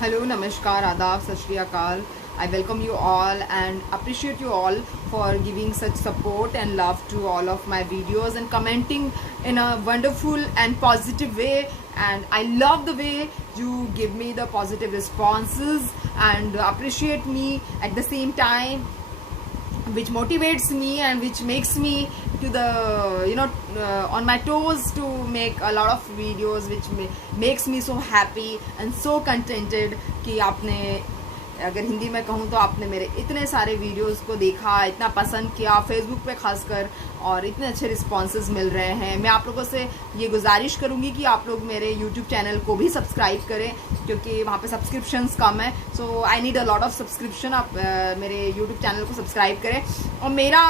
Hello, Namaskar, Adab, Sat Shri Akal. I welcome you all and appreciate you all for giving such support and love to all of my videos and commenting in a wonderful and positive way. And I love the way you give me the positive responses and appreciate me at the same time, which motivates me and which makes me to the on my toes to make a lot of videos, which makes me so happy and so contented कि आपने, अगर हिंदी में कहूँ तो आपने मेरे इतने सारे वीडियोस को देखा, इतना पसंद किया फेसबुक पे खासकर, और इतने अच्छे रिस्पॉन्सेज मिल रहे हैं। मैं आप लोगों से ये गुजारिश करूँगी कि आप लोग मेरे यूट्यूब चैनल को भी सब्सक्राइब करें, क्योंकि वहाँ पे सब्सक्रिप्शंस कम है। So I need a lot of subscription. आप मेरे यूट्यूब चैनल को सब्सक्राइब करें। और मेरा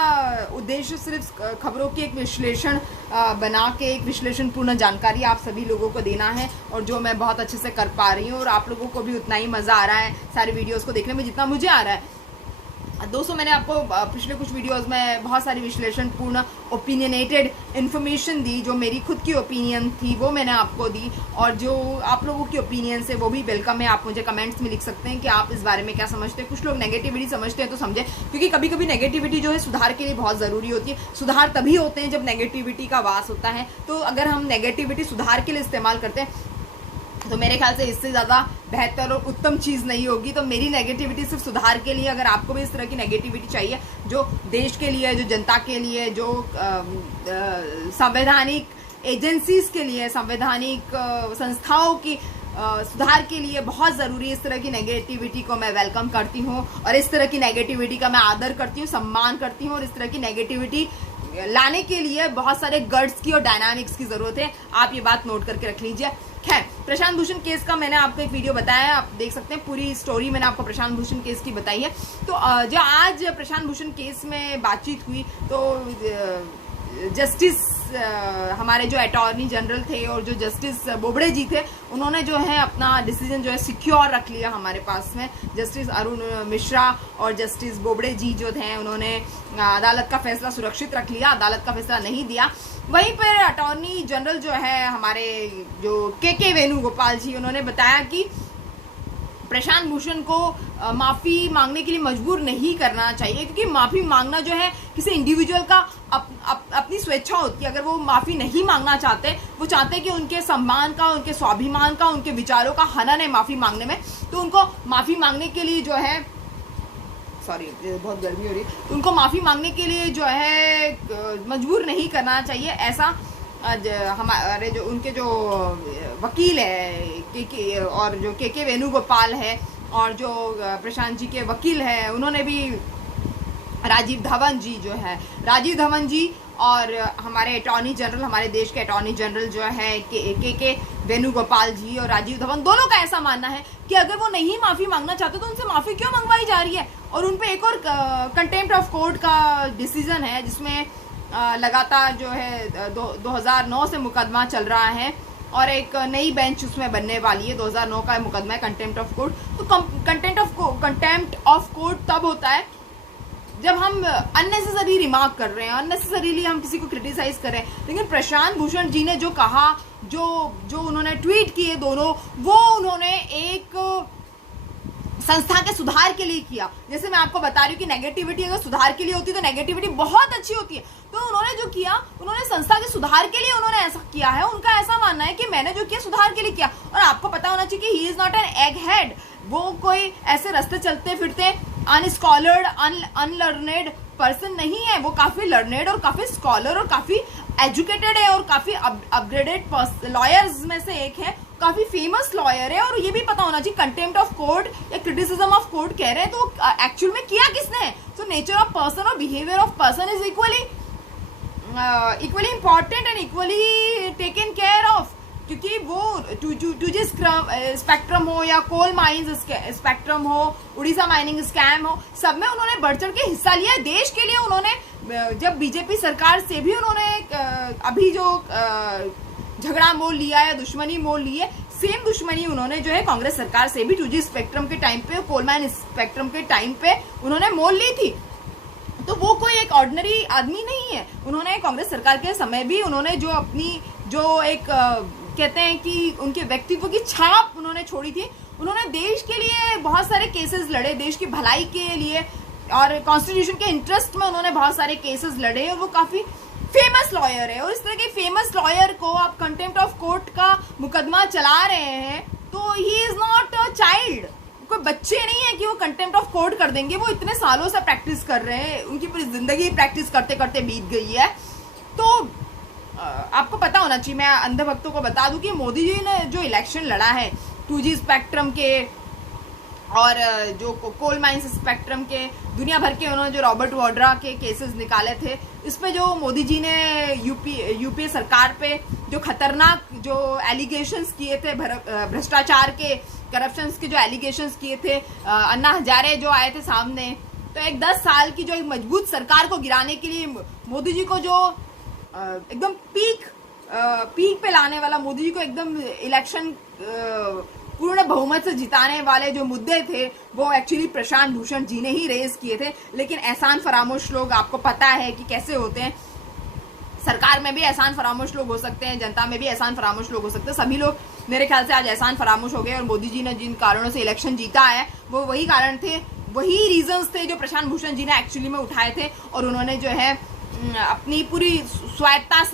उद्देश्य सिर्फ खबरों की एक विश्लेषण बना के एक विश्लेषणपूर्ण जानकारी आप सभी लोगों को देना है, और जो मैं बहुत अच्छे से कर पा रही हूँ, और आप लोगों को भी उतना ही मज़ा आ रहा है सारी वीडियोस को देखने में जितना मुझे आ रहा है। दोस्तों, मैंने आपको पिछले कुछ वीडियोस में बहुत सारी विश्लेषणपूर्ण ओपिनियनेटेड इन्फॉर्मेशन दी, जो मेरी खुद की ओपिनियन थी वो मैंने आपको दी, और जो आप लोगों की ओपिनियन है वो भी वेलकम है। आप मुझे कमेंट्स में लिख सकते हैं कि आप इस बारे में क्या समझते हैं। कुछ लोग नेगेटिविटी समझते हैं तो समझे, क्योंकि कभी कभी नेगेटिविटी जो है सुधार के लिए बहुत ज़रूरी होती है। सुधार तभी होते हैं जब नेगेटिविटी का वास होता है। तो अगर हम नेगेटिविटी सुधार के लिए इस्तेमाल करते हैं तो मेरे ख्याल से इससे ज़्यादा बेहतर और उत्तम चीज़ नहीं होगी। तो मेरी नेगेटिविटी सिर्फ सुधार के लिए, अगर आपको भी इस तरह की नेगेटिविटी चाहिए जो देश के लिए, जो जनता के लिए, जो संवैधानिक एजेंसीज के लिए, संवैधानिक संस्थाओं की सुधार के लिए बहुत ज़रूरी है, इस तरह की नेगेटिविटी को मैं वेलकम करती हूँ, और इस तरह की नेगेटिविटी का मैं आदर करती हूँ, सम्मान करती हूँ। और इस तरह की नेगेटिविटी लाने के लिए बहुत सारे गट्स की और डायनामिक्स की ज़रूरत है। आप ये बात नोट करके रख लीजिए। खैर, प्रशांत भूषण केस का मैंने आपको एक वीडियो बताया है, आप देख सकते हैं। पूरी स्टोरी मैंने आपको प्रशांत भूषण केस की बताई है। तो जो आज प्रशांत भूषण केस में बातचीत हुई, तो जस्टिस हमारे जो अटॉर्नी जनरल थे और जो जस्टिस बोबड़े जी थे, उन्होंने जो है अपना डिसीजन जो है सिक्योर रख लिया हमारे पास में। जस्टिस अरुण मिश्रा और जस्टिस बोबड़े जी जो थे, उन्होंने अदालत का फैसला सुरक्षित रख लिया, अदालत का फैसला नहीं दिया। वहीं पर अटॉर्नी जनरल जो है हमारे जो के वेणुगोपाल जी, उन्होंने बताया कि प्रशांत भूषण को माफ़ी मांगने के लिए मजबूर नहीं करना चाहिए, क्योंकि माफ़ी मांगना जो है किसी इंडिविजुअल का अपनी स्वेच्छा होती है। अगर वो माफ़ी नहीं मांगना चाहते, वो चाहते हैं कि उनके सम्मान का, उनके स्वाभिमान का, उनके विचारों का हनन है माफ़ी मांगने में, तो उनको माफ़ी मांगने के लिए जो है, सॉरी बहुत गर्मी हो रही है, तो उनको माफ़ी मांगने के लिए जो है मजबूर नहीं करना चाहिए। ऐसा हमारे जो उनके जो वकील है और जो के वेणुगोपाल है, और जो प्रशांत जी के वकील है, उन्होंने भी राजीव धवन जी जो है, राजीव धवन जी और हमारे अटॉर्नी जनरल, हमारे देश के अटॉर्नी जनरल जो है के वेणुगोपाल जी और राजीव धवन, दोनों का ऐसा मानना है कि अगर वो नहीं माफ़ी मांगना चाहते तो उनसे माफ़ी क्यों मंगवाई जा रही है। और उन पे एक और कंटेम्प्ट ऑफ कोर्ट का डिसीजन है, जिसमें लगातार जो है 2009 से मुकदमा चल रहा है, और एक नई बेंच उसमें बनने वाली है। 2009 का मुकदमा है कंटेम्प्ट ऑफ कोर्ट। तो कंटेम्प्ट ऑफ कोर्ट तब होता है जब हम अननेसेसरी रिमार्क कर रहे हैं, अननेसेसरीली हम किसी को क्रिटिसाइज कर रहे हैं। लेकिन प्रशांत भूषण जी ने जो कहा, जो उन्होंने ट्वीट किए दोनों, वो उन्होंने एक संस्था के सुधार के लिए किया। जैसे मैं आपको बता रही हूँ कि नेगेटिविटी अगर सुधार के लिए होती है तो नेगेटिविटी बहुत अच्छी होती है। तो उन्होंने जो किया, उन्होंने संस्था के सुधार के लिए उन्होंने ऐसा किया है। उनका ऐसा मानना है कि मैंने जो किया सुधार के लिए किया। और आपको पता होना चाहिए कि he is not an egg head. वो कोई ऐसे रास्ते चलते फिरते अनस्कॉलर्ड, अनलर्नेड पर्सन नहीं है। वो काफी लर्नेड और काफी स्कॉलर और काफी एजुकेटेड है, और काफी अपग्रेडेड लॉयर्स में से एक है, काफी फेमस लॉयर है। और ये भी पता होना चाहिए कंटेम्प्ट ऑफ कोर्ट या क्रिटिसिज्म ऑफ कोर्ट कह रहे हैं, तो एक्चुअल में किया किसने है। सो नेचर ऑफ पर्सन और behaviour of person is equally important and equally taken care of, क्योंकि वो 2G स्पेक्ट्रम हो या कोल माइंस स्पेक्ट्रम हो, उड़ीसा माइनिंग स्कैम हो, सब में उन्होंने बढ़ चढ़ के हिस्सा लिया है। देश के लिए उन्होंने, जब बीजेपी सरकार से भी उन्होंने अभी जो झगड़ा मोल लिया या दुश्मनी मोल ली है, सेम दुश्मनी उन्होंने जो है कांग्रेस सरकार से भी 2G स्पेक्ट्रम के टाइम पे, कोल माइन स्पेक्ट्रम के टाइम पे उन्होंने मोल ली थी। तो वो कोई एक ऑर्डिनरी आदमी नहीं है। उन्होंने कांग्रेस सरकार के समय भी उन्होंने जो अपनी जो एक कहते हैं कि उनके व्यक्तित्व की छाप उन्होंने छोड़ी थी। उन्होंने देश के लिए बहुत सारे केसेस लड़े, देश की भलाई के लिए, और कॉन्स्टिट्यूशन के इंटरेस्ट में उन्होंने बहुत सारे केसेस लड़े, और वो काफी फेमस लॉयर है। और इस तरह के फेमस लॉयर को आप कंटेम्प्ट ऑफ कोर्ट का मुकदमा चला रहे हैं, तो he is not a child, कोई बच्चे नहीं है कि वो कंटेम्प्ट ऑफ कोर्ट कर देंगे। वो इतने सालों से प्रैक्टिस कर रहे हैं, उनकी पूरी जिंदगी प्रैक्टिस करते करते बीत गई है। तो आपको पता होना चाहिए, मैं अंध भक्तों को बता दूं कि मोदी जी ने जो इलेक्शन लड़ा है 2G स्पेक्ट्रम के और जो कोल माइंस स्पेक्ट्रम के, दुनिया भर के उन्होंने जो रॉबर्ट वाड्रा के केसेस निकाले थे, इस पे जो मोदी जी ने यूपीए सरकार पे जो खतरनाक जो एलिगेशंस किए थे, भ्रष्टाचार के, करप्शन के जो एलिगेशंस किए थे, अन्ना हजारे जो आए थे सामने, तो एक 10 साल की जो एक मजबूत सरकार को गिराने के लिए मोदी जी को जो एकदम पीक पे लाने वाला, मोदी जी को एकदम इलेक्शन पूर्ण बहुमत से जिताने वाले जो मुद्दे थे, वो एक्चुअली प्रशांत भूषण जी ने ही रेज किए थे। लेकिन एहसान फरामोश लोग, आपको पता है कि कैसे होते हैं, सरकार में भी एहसान फरामोश लोग हो सकते हैं, जनता में भी एहसान फरामोश लोग हो सकते हैं। सभी लोग मेरे ख्याल से आज एहसान फरामोश हो गए, और मोदी जी ने जिन कारणों से इलेक्शन जीता है वो वही कारण थे, वही रीजंस थे जो प्रशांत भूषण जी ने एक्चुअली में उठाए थे। और उन्होंने जो है अपनी पूरी स्वेच्छा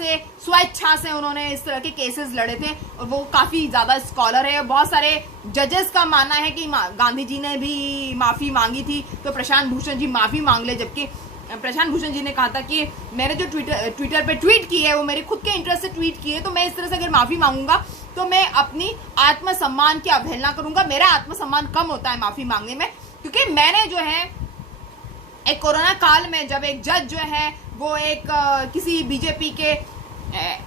से उन्होंने इस तरह के केसेस लड़े थे, और वो काफी ज्यादा स्कॉलर है। बहुत सारे जजेस का मानना है कि गांधी जी ने भी माफी मांगी थी, तो प्रशांत भूषण जी माफी मांग ले। जबकि प्रशांत भूषण जी ने कहा था कि मैंने जो ट्विटर पे ट्वीट की है वो मेरे खुद के इंटरेस्ट से ट्वीट की है, तो मैं इस तरह से अगर माफी मांगूंगा तो मैं अपनी आत्मसम्मान की अवहेलना करूंगा। मेरा आत्मसम्मान कम होता है माफी मांगने में, क्योंकि मैंने जो है एक कोरोना काल में जब एक जज जो है वो एक किसी बीजेपी के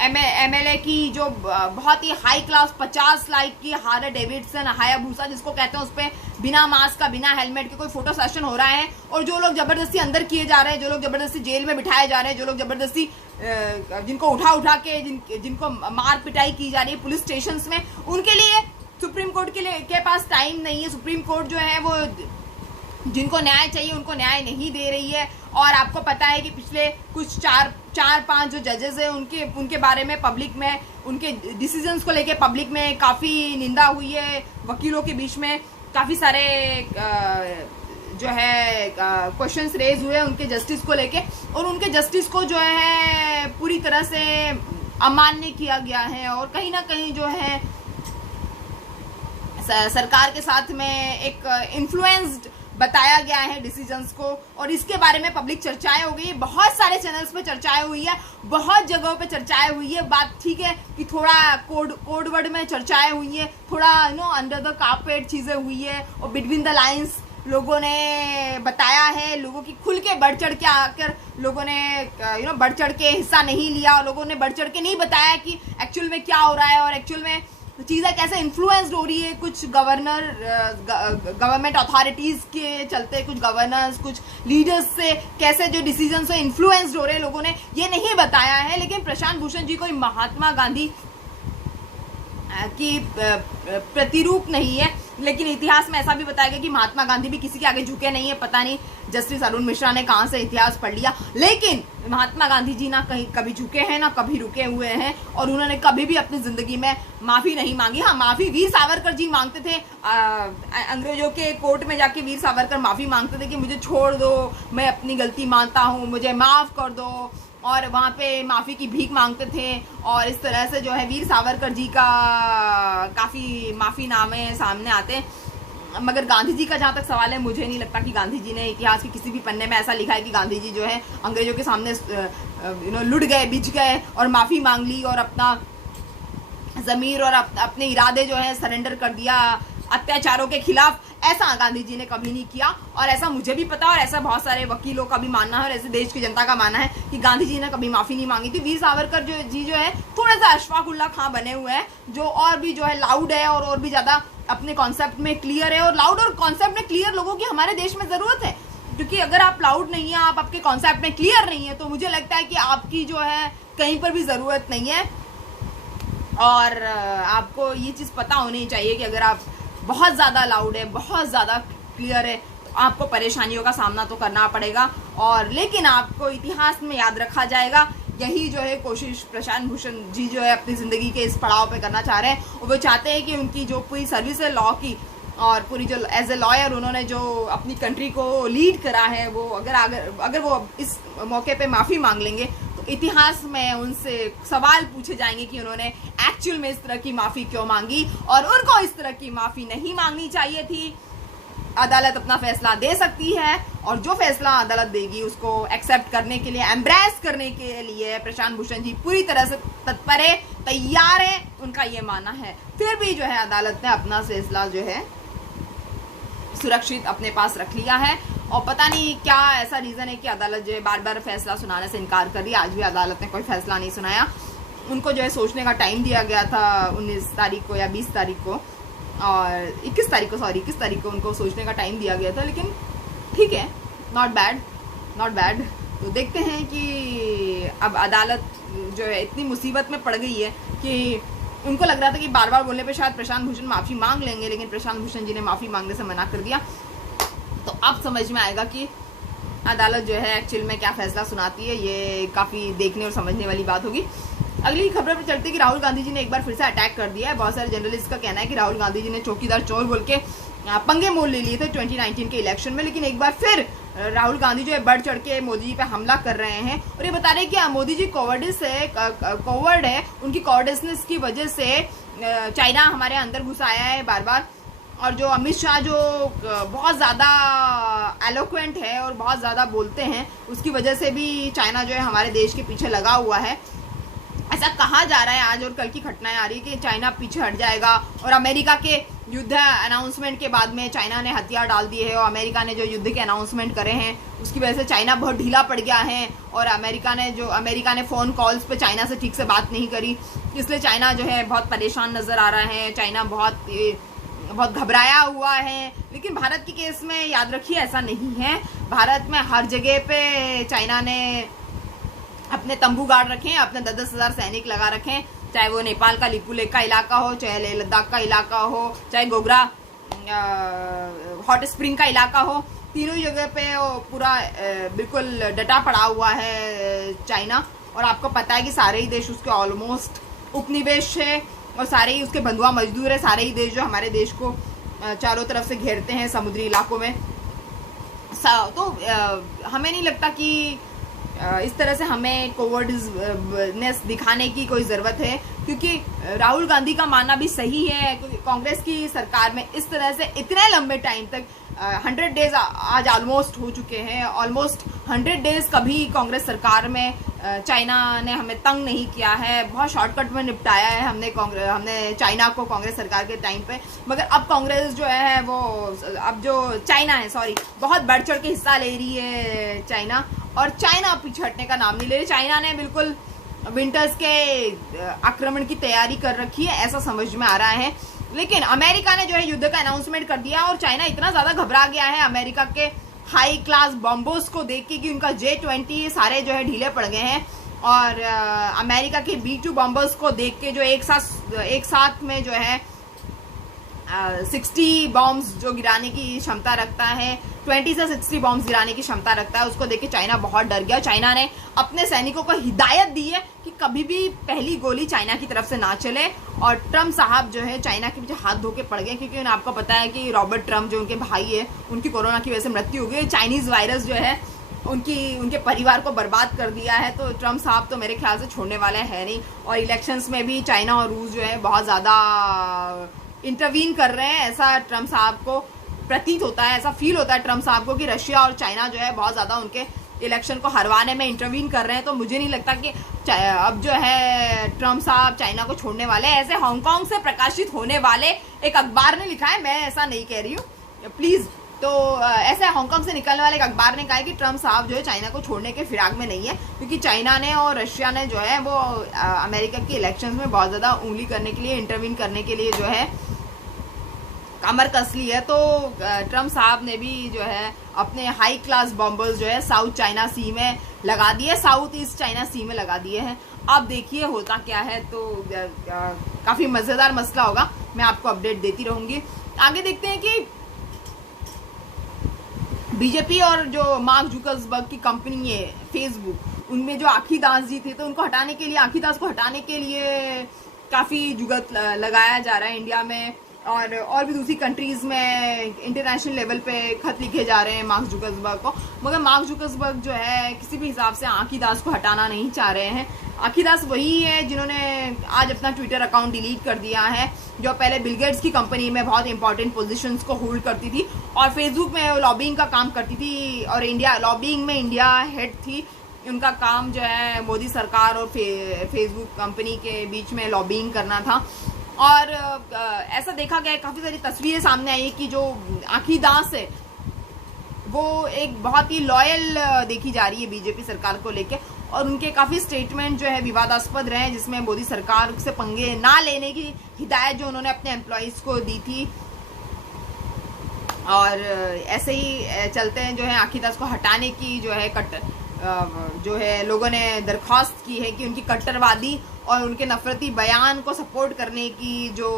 एमएलए की जो बहुत ही हाई क्लास 50 लाख की हार्ले डेविडसन हायाबूसा जिसको कहते हैं, उस पर बिना मास्क का, बिना हेलमेट के कोई फोटो सेशन हो रहा है, और जो लोग जबरदस्ती अंदर किए जा रहे हैं, जो लोग जबरदस्ती जेल में बिठाए जा रहे हैं, जो लोग जबरदस्ती जिनको उठा के जिनको मार पिटाई की जा रही है पुलिस स्टेशन में, उनके लिए सुप्रीम कोर्ट के पास टाइम नहीं है। सुप्रीम कोर्ट जो है वो जिनको न्याय चाहिए उनको न्याय नहीं दे रही है। और आपको पता है कि पिछले कुछ 4-5 जो जजेस हैं उनके बारे में पब्लिक में, उनके डिसीजंस को लेके पब्लिक में काफ़ी निंदा हुई है, वकीलों के बीच में काफ़ी सारे जो है क्वेश्चंस रेज हुए उनके जस्टिस को लेके, और उनके जस्टिस को जो है पूरी तरह से अमान्य किया गया है, और कहीं ना कहीं जो है सरकार के साथ में एक इन्फ्लुएंस्ड बताया गया है डिसीजंस को। और इसके बारे में पब्लिक चर्चाएं हो गई, बहुत सारे चैनल्स पे चर्चाएं हुई है, बहुत जगहों पे चर्चाएं हुई है। बात ठीक है कि थोड़ा कोड वर्ड में चर्चाएं हुई है, थोड़ा अंडर द कारपेट चीजें हुई है, और बिटवीन द लाइंस लोगों ने बताया है, लोगों की खुल के बढ़ चढ़ के आकर लोगों ने बढ़ चढ़ के हिस्सा नहीं लिया, लोगों ने बढ़ चढ़ के नहीं बताया कि एक्चुअल में क्या हो रहा है और एक्चुअल में चीज़ें कैसे इन्फ्लुएंस्ड हो रही है। कुछ गवर्नमेंट अथॉरिटीज़ के चलते, कुछ गवर्नर्स, कुछ लीडर्स से कैसे जो डिसीजन से इन्फ्लुएंस्ड हो रहे हैं, लोगों ने ये नहीं बताया है। लेकिन प्रशांत भूषण जी कोई महात्मा गांधी की प्रतिरूप नहीं है, लेकिन इतिहास में ऐसा भी बताया गया कि महात्मा गांधी भी किसी के आगे झुके नहीं है। पता नहीं जस्टिस अरुण मिश्रा ने कहां से इतिहास पढ़ लिया, लेकिन महात्मा गांधी जी ना कहीं कभी झुके हैं ना कभी रुके हुए हैं, और उन्होंने कभी भी अपनी जिंदगी में माफी नहीं मांगी। हाँ, माफी वीर सावरकर जी मांगते थे, अंग्रेजों के कोर्ट में जाके वीर सावरकर माफी मांगते थे कि मुझे छोड़ दो, मैं अपनी गलती मानता हूँ, मुझे माफ कर दो, और वहाँ पे माफ़ी की भीख मांगते थे। और इस तरह से जो है वीर सावरकर जी का काफ़ी माफ़ीनामे सामने आते हैं। मगर गांधी जी का जहाँ तक सवाल है, मुझे नहीं लगता कि गांधी जी ने इतिहास के किसी भी पन्ने में ऐसा लिखा है कि गांधी जी जो है अंग्रेजों के सामने लुट गए, बिछ गए और माफ़ी मांग ली और अपना ज़मीर और अपने इरादे जो है सरेंडर कर दिया अत्याचारों के खिलाफ। ऐसा गांधी जी ने कभी नहीं किया, और ऐसा मुझे भी पता, और ऐसा बहुत सारे वकीलों का भी मानना है, और ऐसे देश की जनता का मानना है कि गांधी जी ने कभी माफी नहीं मांगी थी। वीर सावरकर जी जो है थोड़ा सा अशफाक उल्ला खां बने हुए हैं, जो और भी जो है लाउड है और भी ज्यादा अपने कॉन्सेप्ट में क्लियर है। और लाउड और कॉन्सेप्ट में क्लियर लोगों की हमारे देश में जरूरत है, क्योंकि अगर आप लाउड नहीं है, आप आपके कॉन्सेप्ट में क्लियर नहीं है, तो मुझे लगता है कि आपकी जो है कहीं पर भी जरूरत नहीं है। और आपको ये चीज पता होनी चाहिए कि अगर आप बहुत ज़्यादा लाउड है, बहुत ज़्यादा क्लियर है, तो आपको परेशानियों का सामना तो करना पड़ेगा। और लेकिन आपको इतिहास में याद रखा जाएगा यही जो है कोशिश प्रशांत भूषण जी जो है अपनी ज़िंदगी के इस पड़ाव पे करना चाह रहे हैं। और वो चाहते हैं कि उनकी जो पूरी सर्विस है लॉ की और पूरी जो एज ए लॉयर उन्होंने जो अपनी कंट्री को लीड करा है, वो अगर वो इस मौके पे माफ़ी मांग लेंगे तो इतिहास में उनसे सवाल पूछे जाएंगे कि उन्होंने एक्चुअल में इस तरह की माफ़ी क्यों मांगी और उनको इस तरह की माफ़ी नहीं मांगनी चाहिए थी। अदालत अपना फैसला दे सकती है और जो फैसला अदालत देगी उसको एक्सेप्ट करने के लिए, एम्ब्रेस करने के लिए प्रशांत भूषण जी पूरी तरह से तत्पर है, तैयार है, उनका ये मानना है। फिर भी जो है अदालत ने अपना फैसला जो है सुरक्षित अपने पास रख लिया है और पता नहीं क्या ऐसा रीज़न है कि अदालत जो है बार बार फैसला सुनाने से इनकार कर रही है। आज भी अदालत ने कोई फैसला नहीं सुनाया। उनको जो है सोचने का टाइम दिया गया था 19 तारीख को या 20 तारीख को और 21 तारीख को उनको सोचने का टाइम दिया गया था, लेकिन ठीक है, नॉट बैड। तो देखते हैं कि अब अदालत जो है इतनी मुसीबत में पड़ गई है कि उनको लग रहा था कि बार बार बोलने पे शायद प्रशांत भूषण माफ़ी मांग लेंगे, लेकिन प्रशांत भूषण जी ने माफ़ी मांगने से मना कर दिया। तो अब समझ में आएगा कि अदालत जो है एक्चुअल में क्या फैसला सुनाती है। ये काफ़ी देखने और समझने वाली बात होगी। अगली खबर पर चलते कि राहुल गांधी जी ने एक बार फिर से अटैक कर दिया है। बहुत सारे जर्नलिस्ट का कहना है कि राहुल गांधी जी ने चौकीदार चोर बोल के पंगे मोल ले लिए थे 2019 के इलेक्शन में, लेकिन एक बार फिर राहुल गांधी जो है बढ़ चढ़ के मोदी जी पे हमला कर रहे हैं और ये बता रहे हैं कि मोदी जी कोवर्ड है, उनकी कोवर्डनेस की वजह से चाइना हमारे अंदर घुस आया है बार बार। और जो अमित शाह जो बहुत ज़्यादा एलोक्वेंट है और बहुत ज़्यादा बोलते हैं, उसकी वजह से भी चाइना जो है हमारे देश के पीछे लगा हुआ है। ऐसा कहा जा रहा है, आज और कल की घटनाएं आ रही है कि चाइना पीछे हट जाएगा और अमेरिका के युद्ध अनाउंसमेंट के बाद में चाइना ने हथियार डाल दिए हैं और अमेरिका ने जो युद्ध के अनाउंसमेंट करे हैं उसकी वजह से चाइना बहुत ढीला पड़ गया है और अमेरिका ने फ़ोन कॉल्स पे चाइना से ठीक से बात नहीं करी, इसलिए चाइना जो है बहुत परेशान नज़र आ रहा है। चाइना बहुत घबराया हुआ है। लेकिन भारत के केस में याद रखिए ऐसा नहीं है। भारत में हर जगह पे चाइना ने अपने तंबू गाड़ रखे हैं, अपने 10-10 हज़ार सैनिक लगा रखे हैं, चाहे वो नेपाल का लिपू लेक का इलाका हो, चाहे लेह लद्दाख का इलाका हो, चाहे गोगरा हॉट स्प्रिंग का इलाका हो, तीनों ही जगह पे पूरा बिल्कुल डटा पड़ा हुआ है चाइना। और आपको पता है कि सारे ही देश उसके ऑलमोस्ट उपनिवेश है और सारे ही उसके बंधुआ मजदूर है। सारे ही देश जो हमारे देश को चारों तरफ से घेरते हैं समुद्री इलाकों में। तो हमें नहीं लगता कि इस तरह से हमें कोवर्डनेस दिखाने की कोई ज़रूरत है, क्योंकि राहुल गांधी का मानना भी सही है। क्योंकि कांग्रेस की सरकार में इस तरह से इतने लंबे टाइम तक 100 डेज आज ऑलमोस्ट हो चुके हैं। ऑलमोस्ट 100 डेज कभी कांग्रेस सरकार में चाइना ने हमें तंग नहीं किया है, बहुत शॉर्टकट में निपटाया है हमने चाइना को कांग्रेस सरकार के टाइम पे। मगर अब कांग्रेस जो है वो चाइना है बहुत बढ़ चढ़ के हिस्सा ले रही है चाइना, और चाइना पीछे हटने का नाम नहीं ले रही। चाइना ने बिल्कुल विंटर्स के आक्रमण की तैयारी कर रखी है, ऐसा समझ में आ रहा है। लेकिन अमेरिका ने जो है युद्ध का अनाउंसमेंट कर दिया और चाइना इतना ज़्यादा घबरा गया है अमेरिका के हाई क्लास बॉम्बर्स को देख के कि उनका J-20 सारे जो है ढीले पड़ गए हैं। और अमेरिका के B-2 बॉम्बर्स को देख के जो एक साथ में जो है 60 बॉम्ब्स जो गिराने की क्षमता रखता है, 20 से 60 बॉम्ब्स गिराने की क्षमता रखता है, उसको देख के चाइना बहुत डर गया। चाइना ने अपने सैनिकों को हिदायत दी है कि कभी भी पहली गोली चाइना की तरफ से ना चले। और ट्रम्प साहब जो है चाइना के पीछे हाथ धो के पड़ गए, क्योंकि आपको पता है कि रॉबर्ट ट्रम्प जो उनके भाई है, उनकी कोरोना की वजह से मृत्यु हो गई। चाइनीज़ वायरस जो है उनके परिवार को बर्बाद कर दिया है। तो ट्रम्प साहब तो मेरे ख्याल से छोड़ने वाले हैं नहीं। और इलेक्शंस में भी चाइना और रूस जो है बहुत ज़्यादा इंटरवीन कर रहे हैं, ऐसा ट्रम्प साहब को प्रतीत होता है, ऐसा फील होता है ट्रम्प साहब को कि रशिया और चाइना जो है बहुत ज़्यादा उनके इलेक्शन को हरवाने में इंटरवीन कर रहे हैं। तो मुझे नहीं लगता कि अब जो है ट्रम्प साहब चाइना को छोड़ने वाले हैं। ऐसे हांगकांग से प्रकाशित होने वाले एक अखबार ने लिखा है, मैं ऐसा नहीं कह रही हूँ प्लीज़। तो ऐसे हांगकांग से निकलने वाले एक अखबार ने कहा है कि ट्रम्प साहब जो है चाइना को छोड़ने के फिराक में नहीं है, क्योंकि चाइना ने और रशिया ने जो है वो अमेरिका के इलेक्शंस में बहुत ज़्यादा उंगली करने के लिए, इंटरवीन करने के लिए जो है कमर कस ली है। तो ट्रम्प साहब ने भी जो है अपने हाई क्लास बॉम्बर्स जो है साउथ चाइना सी में लगा दिए, साउथ ईस्ट चाइना सी में लगा दिए हैं। अब देखिए होता क्या है, तो काफ़ी मज़ेदार मसला होगा, मैं आपको अपडेट देती रहूँगी। आगे देखते हैं कि बीजेपी और जो मार्क जुकरबर्ग की कंपनी है फेसबुक, उनमें जो आखी दास जी थे, तो उनको हटाने के लिए, आखी दास को हटाने के लिए काफ़ी जुगत लगाया जा रहा है इंडिया में, और भी दूसरी कंट्रीज़ में इंटरनेशनल लेवल पे खत लिखे जा रहे हैं मार्क जुकरबर्ग को। मगर मार्क जुकरबर्ग जो है किसी भी हिसाब से आखी दास को हटाना नहीं चाह रहे हैं। आखी दास वही है जिन्होंने आज अपना ट्विटर अकाउंट डिलीट कर दिया है, जो पहले बिल गेट्स की कंपनी में बहुत इंपॉर्टेंट पोजीशंस को होल्ड करती थी और फेसबुक में लॉबिंग का काम करती थी, और लॉबिंग में इंडिया हेड थी। उनका काम जो है मोदी सरकार और फेसबुक कंपनी के बीच में लॉबिंग करना था। और ऐसा देखा गया, काफ़ी सारी तस्वीरें सामने आई कि जो आखी दास है वो एक बहुत ही लॉयल देखी जा रही है बीजेपी सरकार को लेके, और उनके काफ़ी स्टेटमेंट जो है विवादास्पद रहे, जिसमें मोदी सरकार से पंगे ना लेने की हिदायत जो उन्होंने अपने एम्प्लॉयज़ को दी थी। और ऐसे ही चलते हैं जो है आखी दास को हटाने की जो है लोगों ने दरख्वास्त की है कि उनकी कट्टरवादी और उनके नफरती बयान को सपोर्ट करने की जो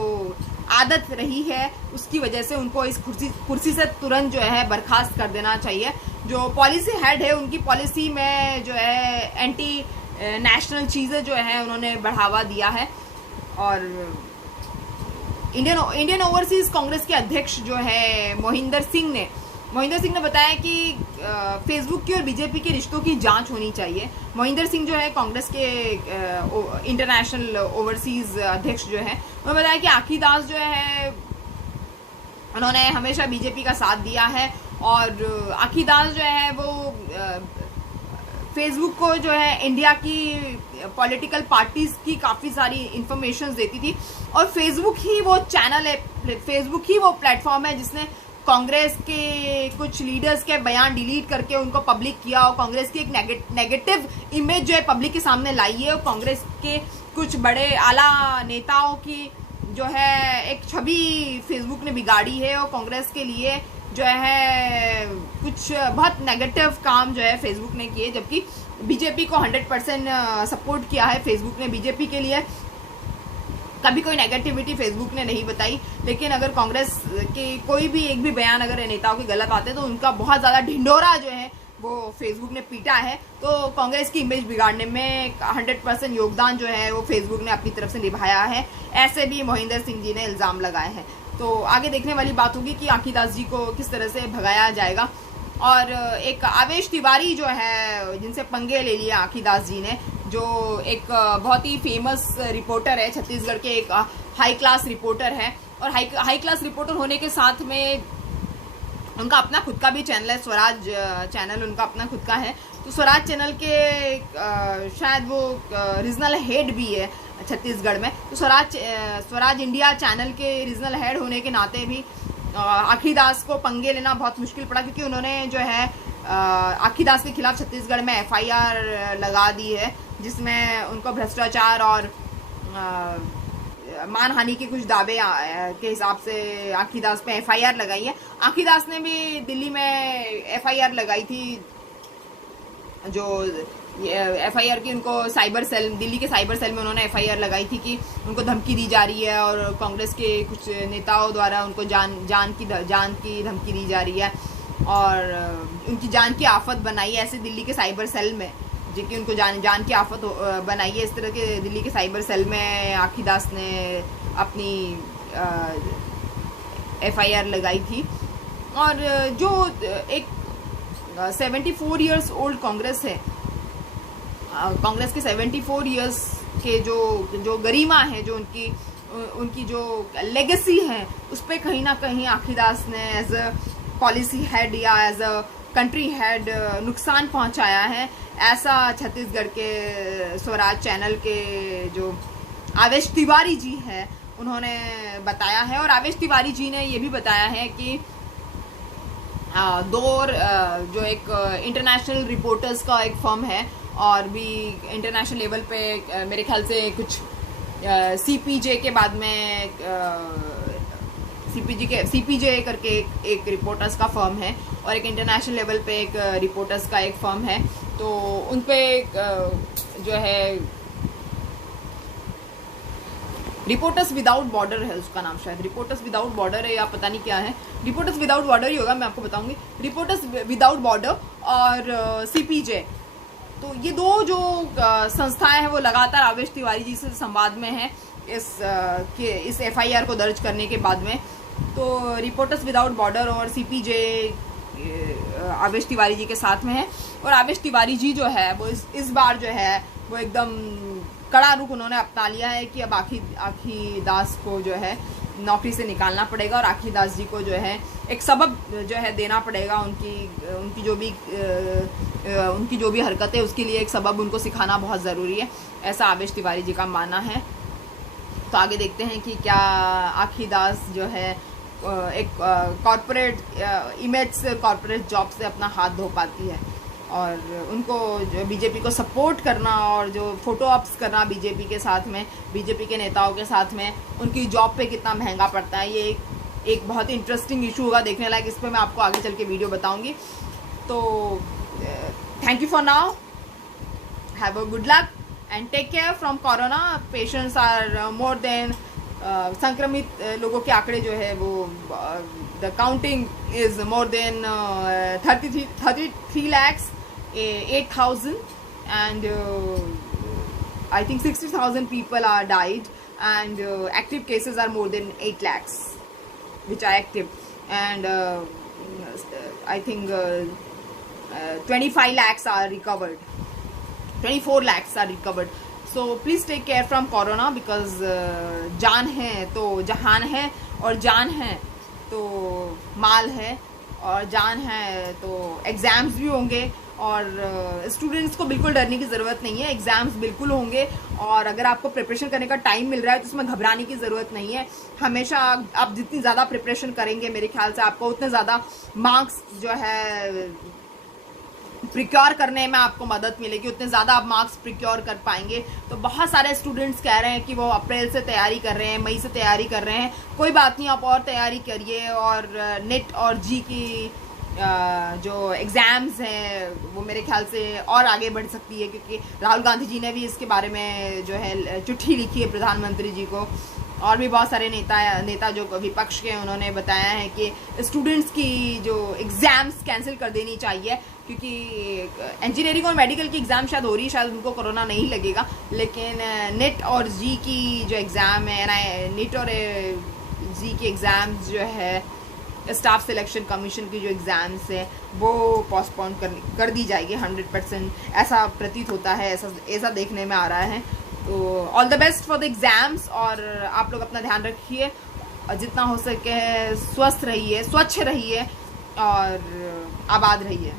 आदत रही है उसकी वजह से उनको इस कुर्सी से तुरंत जो है बर्खास्त कर देना चाहिए। जो पॉलिसी हेड है उनकी पॉलिसी में जो है एंटी नेशनल चीज़ें जो है उन्होंने बढ़ावा दिया है। और इंडियन ओवरसीज कांग्रेस के अध्यक्ष जो है मोहिंदर सिंह ने बताया कि फेसबुक की और बीजेपी के रिश्तों की जांच होनी चाहिए। मोहिंदर सिंह जो है कांग्रेस के इंटरनेशनल ओवरसीज अध्यक्ष जो है, उन्होंने बताया कि आखी दास जो है उन्होंने हमेशा बीजेपी का साथ दिया है, और आखी दास जो है वो फेसबुक को जो है इंडिया की पॉलिटिकल पार्टीज की काफ़ी सारी इंफॉर्मेशन देती थी, और फेसबुक ही वो चैनल है, फेसबुक ही वो प्लेटफॉर्म है जिसने कांग्रेस के कुछ लीडर्स के बयान डिलीट करके उनको पब्लिक किया, और कांग्रेस की एक नेगेटिव इमेज जो है पब्लिक के सामने लाई है, और कांग्रेस के कुछ बड़े आला नेताओं की जो है एक छवि फेसबुक ने बिगाड़ी है, और कांग्रेस के लिए जो है कुछ बहुत नेगेटिव काम जो है फेसबुक ने किए, जबकि बीजेपी को 100% सपोर्ट किया है फेसबुक ने। बीजेपी के लिए कभी कोई नेगेटिविटी फेसबुक ने नहीं बताई, लेकिन अगर कांग्रेस के कोई भी एक भी बयान अगर नेताओं के गलत आते तो उनका बहुत ज़्यादा ढिंढोरा जो है वो फेसबुक ने पीटा है। तो कांग्रेस की इमेज बिगाड़ने में 100% योगदान जो है वो फेसबुक ने अपनी तरफ से निभाया है, ऐसे भी मोहिंदर सिंह जी ने इल्ज़ाम लगाए हैं। तो आगे देखने वाली बात होगी कि आखी दास जी को किस तरह से भगाया जाएगा। और एक आवेश तिवारी जो है जिनसे पंगे ले लिया आखी दास जी ने, जो एक बहुत ही फेमस रिपोर्टर है, छत्तीसगढ़ के एक हाई क्लास रिपोर्टर है, और हाई क्लास रिपोर्टर होने के साथ में उनका अपना खुद का भी चैनल है, स्वराज चैनल उनका अपना खुद का है। तो स्वराज चैनल के शायद वो रीजनल हेड भी है छत्तीसगढ़ में। तो स्वराज इंडिया चैनल के रीजनल हेड होने के नाते भी आखी दास को पंगे लेना बहुत मुश्किल पड़ा, क्योंकि उन्होंने जो है आखी दास के खिलाफ छत्तीसगढ़ में FIR लगा दी है, जिसमें उनको भ्रष्टाचार और मानहानि के कुछ दावे के हिसाब से आखी दास पे FIR लगाई है। आखी दास ने भी दिल्ली में FIR लगाई थी, जो FIR की उनको साइबर सेल, दिल्ली के साइबर सेल में उन्होंने FIR लगाई थी कि उनको धमकी दी जा रही है, और कांग्रेस के कुछ नेताओं द्वारा उनको जान की धमकी दी जा रही है, और उनकी जान की आफत बनाई है ऐसे दिल्ली के साइबर सेल में, जो कि उनको जान की आफत बनाई है। इस तरह के दिल्ली के साइबर सेल में आखी दास ने अपनी FIR लगाई थी। और जो एक 74 ईयर्स ओल्ड कांग्रेस है, कांग्रेस के 74 ईयर्स के जो गरिमा है, जो उनकी जो लेगेसी है, उस पर कहीं ना कहीं आखी दास ने एज अ पॉलिसी हेड या एज अ कंट्री हेड नुकसान पहुंचाया है, ऐसा छत्तीसगढ़ के स्वराज चैनल के जो आवेश तिवारी जी हैं उन्होंने बताया है। और आवेश तिवारी जी ने ये भी बताया है कि जो एक इंटरनेशनल रिपोर्टर्स का एक फर्म है, और भी इंटरनेशनल लेवल पे मेरे ख्याल से कुछ CPJ के बाद में CPJ करके एक रिपोर्टर्स का फर्म है, और एक इंटरनेशनल लेवल पे एक रिपोर्टर्स का एक फर्म है। तो उन पे जो है रिपोर्टर्स विदाउट बॉर्डर है, उसका नाम शायद रिपोर्टर्स विदाउट बॉर्डर है, या पता नहीं क्या है, रिपोर्टर्स विदाउट बॉर्डर ही होगा, मैं आपको बताऊंगी। रिपोर्टर्स विदाउट बॉर्डर और CPJ, तो ये दो जो संस्थाएं हैं वो लगातार आवेश तिवारी जी से संवाद में हैं इस FIR को दर्ज करने के बाद में। तो रिपोर्टर्स विदाउट बॉर्डर और CPJ आवेश तिवारी जी के साथ में है, और आवेश तिवारी जी जो है वो इस बार जो है वो एकदम कड़ा रुख उन्होंने अपना लिया है कि अब आखी दास को जो है नौकरी से निकालना पड़ेगा, और आखी दास जी को जो है एक सबक जो है देना पड़ेगा। उनकी जो भी हरकत है उसके लिए एक सबक उनको सिखाना बहुत ज़रूरी है, ऐसा आवेश तिवारी जी का मानना है। तो आगे देखते हैं कि क्या आखी दास जो है एक कॉरपोरेट इमेज से, कॉरपोरेट जॉब से अपना हाथ धो पाती है, और उनको जो बीजेपी को सपोर्ट करना और जो फोटो ऑप्स करना बीजेपी के साथ में, बीजेपी के नेताओं के साथ में, उनकी जॉब पे कितना महंगा पड़ता है, ये एक बहुत ही इंटरेस्टिंग इशू होगा देखने लायक। इस पर मैं आपको आगे चल के वीडियो बताऊंगी। तो thank you for now, have a good luck and take care from corona. Patients are more than, संक्रमित लोगों के आंकड़े जो है वो the counting is more than 33 lakhs 8,000 and I think 60,000 people are died, and active cases are more than 8 lakhs which are active, and I think 25 lakhs are recovered, 24 lakhs are recovered. So please take care from corona because जान है तो जहान है, और जान है तो माल है, और जान है तो एग्ज़ाम्स भी होंगे, और स्टूडेंट्स को बिल्कुल डरने की ज़रूरत नहीं है। एग्ज़ाम्स बिल्कुल होंगे, और अगर आपको प्रिपरेशन करने का टाइम मिल रहा है तो उसमें घबराने की ज़रूरत नहीं है। हमेशा आप जितनी ज़्यादा प्रिपरेशन करेंगे मेरे ख्याल से आपको उतने ज़्यादा मार्क्स जो है प्रिक्योर करने में आपको मदद मिलेगी, उतने ज़्यादा आप मार्क्स प्रिक्योर कर पाएंगे। तो बहुत सारे स्टूडेंट्स कह रहे हैं कि वो अप्रैल से तैयारी कर रहे हैं, मई से तैयारी कर रहे हैं। कोई बात नहीं, आप और तैयारी करिए, और नेट और जी की जो एग्ज़ाम्स हैं वो मेरे ख्याल से और आगे बढ़ सकती है, क्योंकि राहुल गांधी जी ने भी इसके बारे में जो है चिट्ठी लिखी है प्रधानमंत्री जी को, और भी बहुत सारे नेता जो विपक्ष के उन्होंने बताया है कि स्टूडेंट्स की जो एग्ज़ाम्स कैंसिल कर देनी चाहिए, क्योंकि इंजीनियरिंग और मेडिकल की एग्ज़ाम शायद हो रही है, शायद उनको कोरोना नहीं लगेगा, लेकिन नेट और जी की जो एग्ज़ाम है, नेट और जी की एग्ज़ाम्स जो है, स्टाफ सिलेक्शन कमीशन की जो एग्ज़ाम्स है वो पोस्टपोन कर दी जाएगी 100%, ऐसा प्रतीत होता है, ऐसा देखने में आ रहा है। तो all the best for the exams, और आप लोग अपना ध्यान रखिए, जितना हो सके स्वस्थ रहिए, स्वच्छ रहिए, और आबाद रहिए।